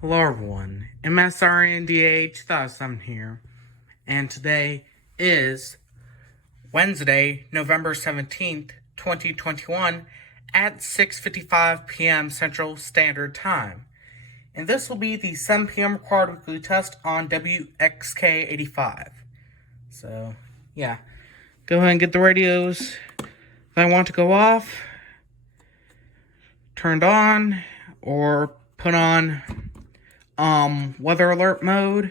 Hello everyone, MSRNDA2007 here, and today is Wednesday, November 17th, 2021 at 6:55 p.m. Central Standard Time. And this will be the 7 p.m. required weekly test on WXK85. So, yeah, go ahead and get the radios that I want to go off, turned on, or put on weather alert mode.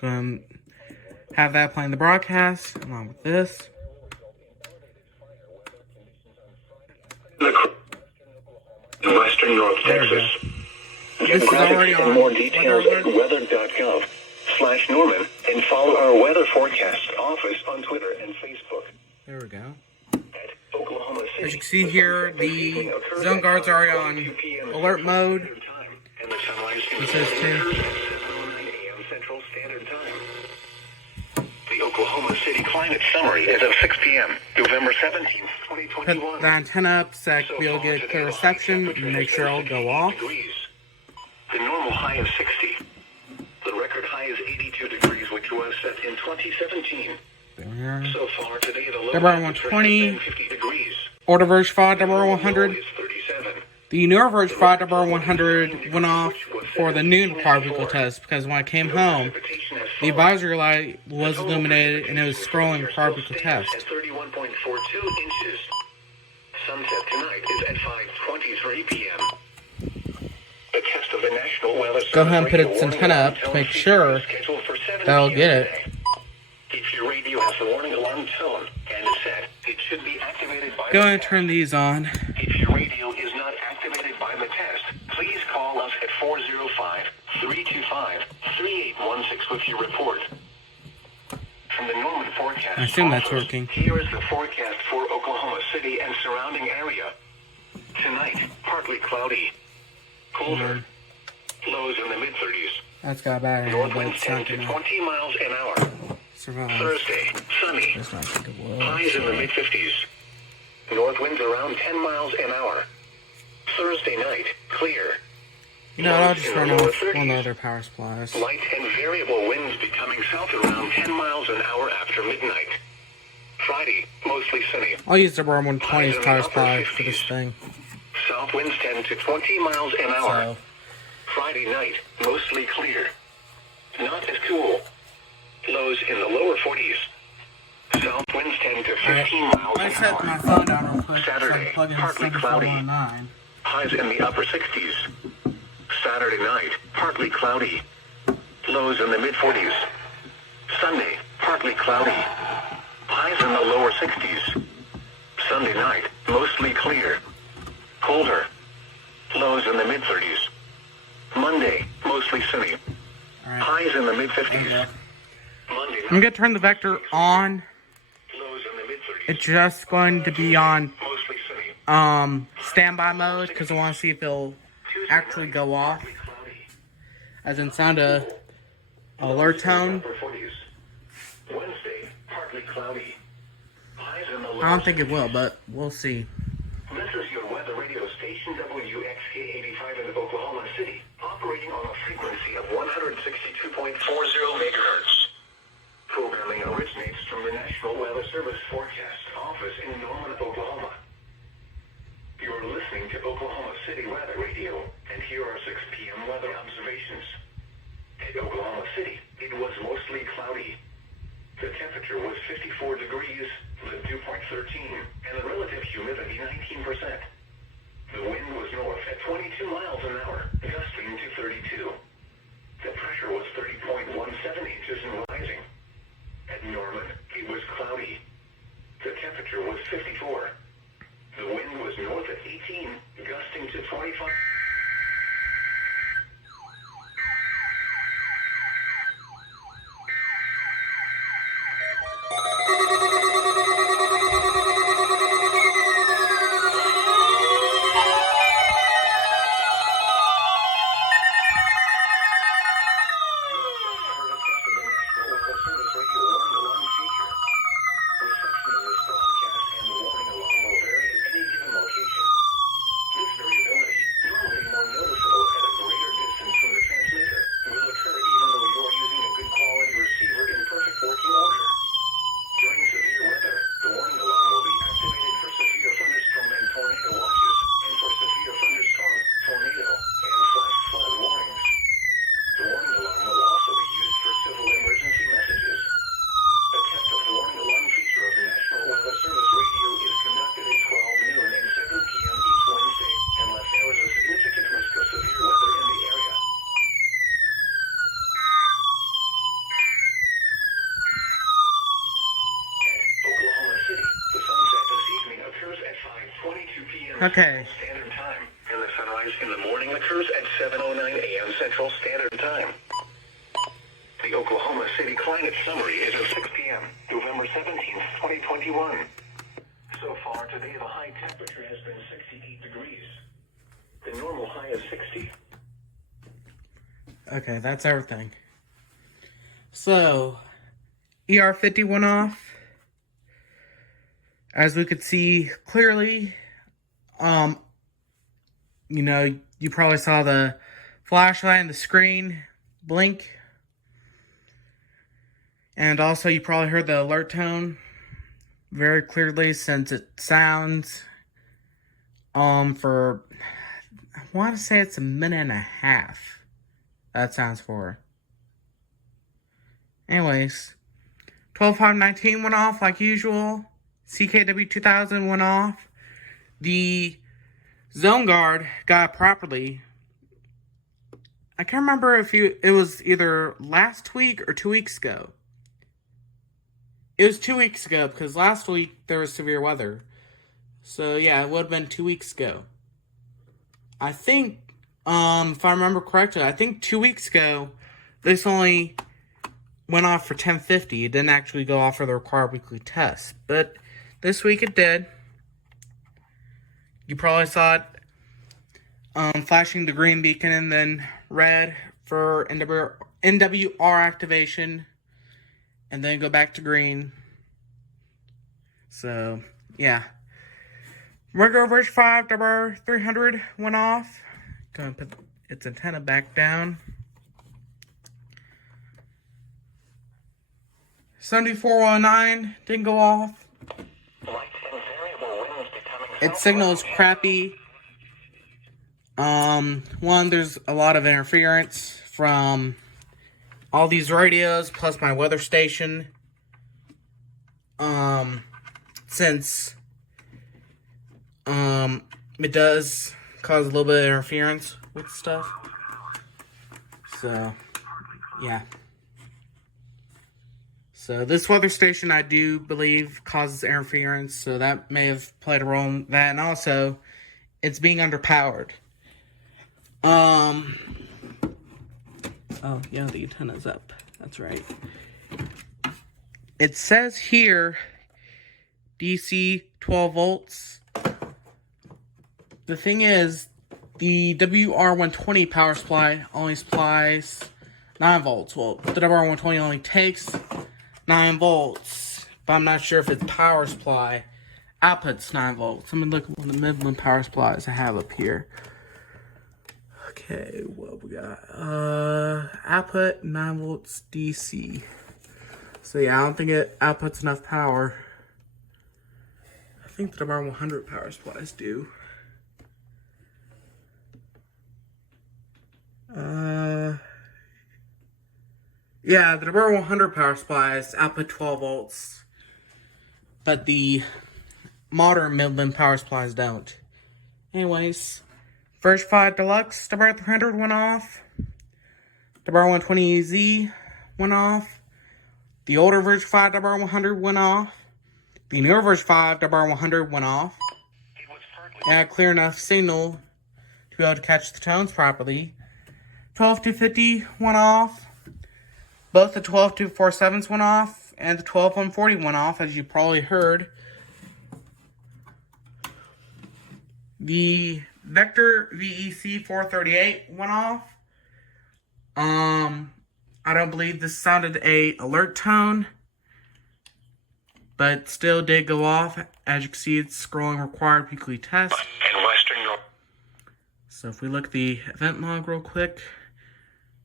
Gonna have that playing the broadcast along with this. In western North Texas. Get graphics and more details at weather.gov/Norman and follow our weather forecast office on Twitter and Facebook. There we go. At Oklahoma City, as you can see here, the zone guards are on alert mode. It says 2. Central Standard Time. The Oklahoma City climate summary is at 6 p.m. November 17th, 2021. Put the antenna up so I can be able to get clear reception and make sure it'll go off. The normal high is 60. The record high is 82 degrees, which was set in 2017. So far today, the low temperature has been 50 degrees. Order verge 500. Is 37. The newer verge 500 went off for the noon particle test because when I came home, the advisory light was illuminated and it was scrolling particle test. At 31.42 inches. Sunset tonight is at 5:23 p.m. The test of the National Weather Service. Go ahead and put its antenna up to make sure that'll get it. If your radio has the warning alarm tone and is set, it should be activated by Go ahead and turn these on. If your radio is not activated by the test, please call us at 405-325-3816 with your report. From the Norman forecast, I assume that's working. Here is the forecast for Oklahoma City and surrounding area. Tonight, partly cloudy. Colder. Lows in the mid-30s. That's got a battery, North but winds it's 10 not to gonna 20 miles an hour. survive. Thursday, sunny. That's not gonna work. Highs in the mid-50s. North winds around 10 miles an hour. Thursday night, clear. You know, I'll just run off one of the other power supplies. Light and variable winds becoming south around 10 miles an hour after midnight. Friday, mostly sunny. I'll use the R120's power supply for this thing. South winds 10 to 20 miles an hour. So, Friday night, mostly clear. Not as cool. Lows in the lower 40s. South winds 10 to 15 miles I an set hour. my phone down real quick so I Saturday, can plug in partly cloudy. 7419. Highs in the upper 60s. Saturday night, partly cloudy. Lows in the mid-40s. Sunday, partly cloudy. Highs in the lower 60s. Sunday night, mostly clear. Colder. Lows in the mid-30s. Monday, mostly sunny. Alright, Highs in the mid-50s. okay. Monday I'm night, gonna turn the vector on. lows in the mid-30s. It's just going to be on Mostly sunny. standby mode because I want to see if it'll actually go off. Partly cloudy. As in sound a alert tone. Upper 40s. Wednesday, partly cloudy. Highs in the lower I don't think it will, but we'll see. This is your weather radio station, WXK85 in Oklahoma City, operating on a frequency of 162.40 megahertz. Programming originates from the National Weather Service Forecast Office in Norman, Oklahoma. You're listening to Oklahoma City Weather Radio, and here are 6 p.m. weather observations. At Oklahoma City, it was mostly cloudy. The temperature was 54 degrees, the dew point 13, and the relative humidity 19%. The wind was north at 22 miles an hour, gusting to 32. The pressure was 30.17 inches and rising. At Norman, it was cloudy. The temperature was 54. The wind was north at 18, gusting to 25. Reception of this broadcast and the warning alarm will vary at any given location. This variability Okay. Standard Time, and the sunrise in the morning occurs at 7:09 a.m. Central Standard Time. The Oklahoma City climate summary is at 6 p.m., November 17th, 2021. So far today, the high temperature has been 68 degrees. The normal high is 60. Okay, that's everything. So, ER50 went off. As we could see clearly, you probably saw the flashlight and the screen blink. And also you probably heard the alert tone very clearly, since it sounds for, I want to say it's a minute and a half. That sounds for. Anyways, 12.519 went off like usual. CKW2000 went off. The Zone Guard got properly. I can't remember if it was either last week or 2 weeks ago. It was 2 weeks ago, because last week there was severe weather. So yeah, it would have been 2 weeks ago. I think, if I remember correctly, I think 2 weeks ago, this only went off for 1050. It didn't actually go off for the required weekly test. But this week it did. You probably saw it flashing the green beacon and then red for NWR activation, and then go back to green. So, yeah. Regular version 5, WXK85 went off. Gonna put its antenna back down. 7409 didn't go off. Its signal is crappy. One, there's a lot of interference from all these radios, plus my weather station. Since it does cause a little bit of interference with stuff. So, yeah. So this weather station, I do believe, causes interference, so that may have played a role in that. And also, it's being underpowered. Oh, yeah, the antenna's up. That's right. It says here, DC 12 volts. The thing is, the WR120 power supply only supplies 9 volts. Well, the WR120 only takes 9 volts, but I'm not sure if its power supply outputs 9 volts. Let me look at one of the Midland power supplies I have up here. Okay, what we got? Output 9 volts DC. So yeah, I don't think it outputs enough power. I think the WR100 power supplies do. Yeah, the WXK100 power supplies output 12 volts, but the modern Midland power supplies don't. Anyways, Verge 5 Deluxe WXK300 went off. The WR120Z went off. The older Verge 5 WR100 went off. The newer Verge 5 WR100 went off. It had clear enough signal to be able to catch the tones properly. 12250 went off. Both the 12247s went off, and the 12140 went off, as you probably heard. The Vector VEC 438 went off. I don't believe this sounded a alert tone, but still did go off. As you can see, it's scrolling required weekly test. So if we look at the event log real quick.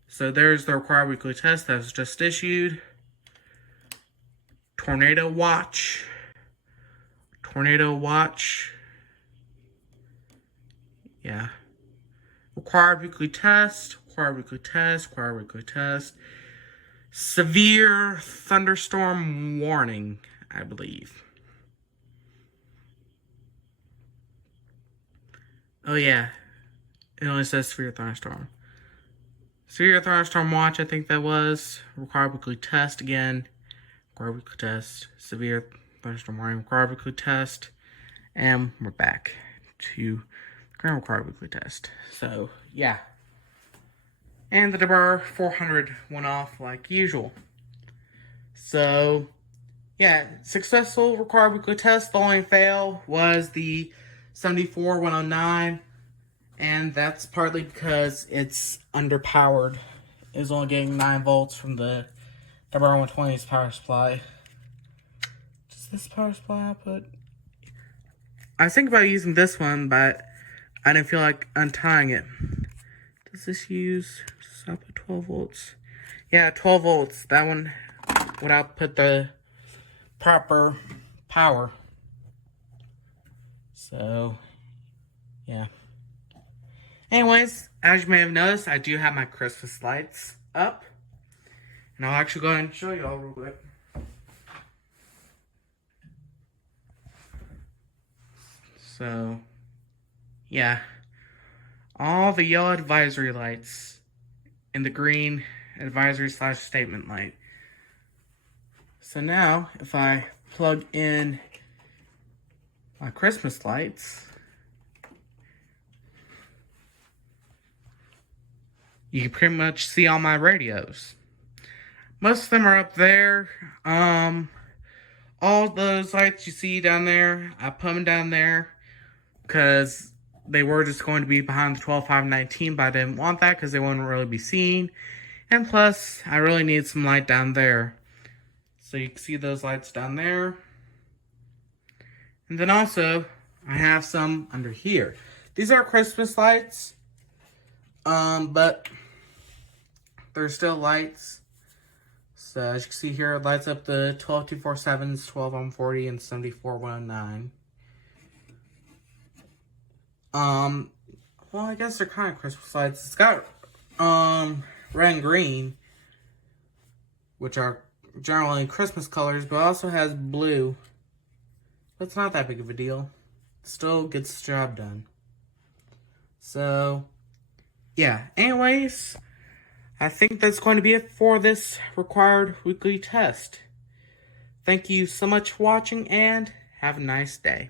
So there's the required weekly test that was just issued. Tornado watch. Tornado watch. Yeah. Required weekly test. Required weekly test. Required weekly test. Severe thunderstorm warning, I believe. Oh yeah. It only says severe thunderstorm. Severe thunderstorm watch, I think that was. Required weekly test again. Required weekly test. Severe thunderstorm warning. Required weekly test. And we're back. to Grand Required Weekly Test. So, yeah. And the debar 400 went off like usual. So, yeah, successful Required Weekly Test. The only fail was the 74-109. And that's partly because it's underpowered. It was only getting 9 volts from the debar 120's power supply. Does this power supply output? I was thinking about using this one, but I didn't feel like untying it. Does this use output 12 volts? Yeah, 12 volts. That one would output the proper power. So, yeah. Anyways, as you may have noticed, I do have my Christmas lights up. And I'll actually go ahead and show you all real quick. So, yeah. All the yellow advisory lights and the green advisory / statement light. So now, if I plug in my Christmas lights, you can pretty much see all my radios. Most of them are up there. All those lights you see down there, I put them down there because they were just going to be behind the 12.519, but I didn't want that because they wouldn't really be seen. And plus, I really need some light down there. So you can see those lights down there. And then also, I have some under here. These are Christmas lights. But they're still lights. So as you can see here, it lights up the 12247s, 12140, and 74109. Well, I guess they're kind of Christmas lights. It's got red and green, which are generally Christmas colors, but it also has blue. But it's not that big of a deal. It still gets the job done. So, yeah. Anyways, I think that's going to be it for this required weekly test. Thank you so much for watching, and have a nice day.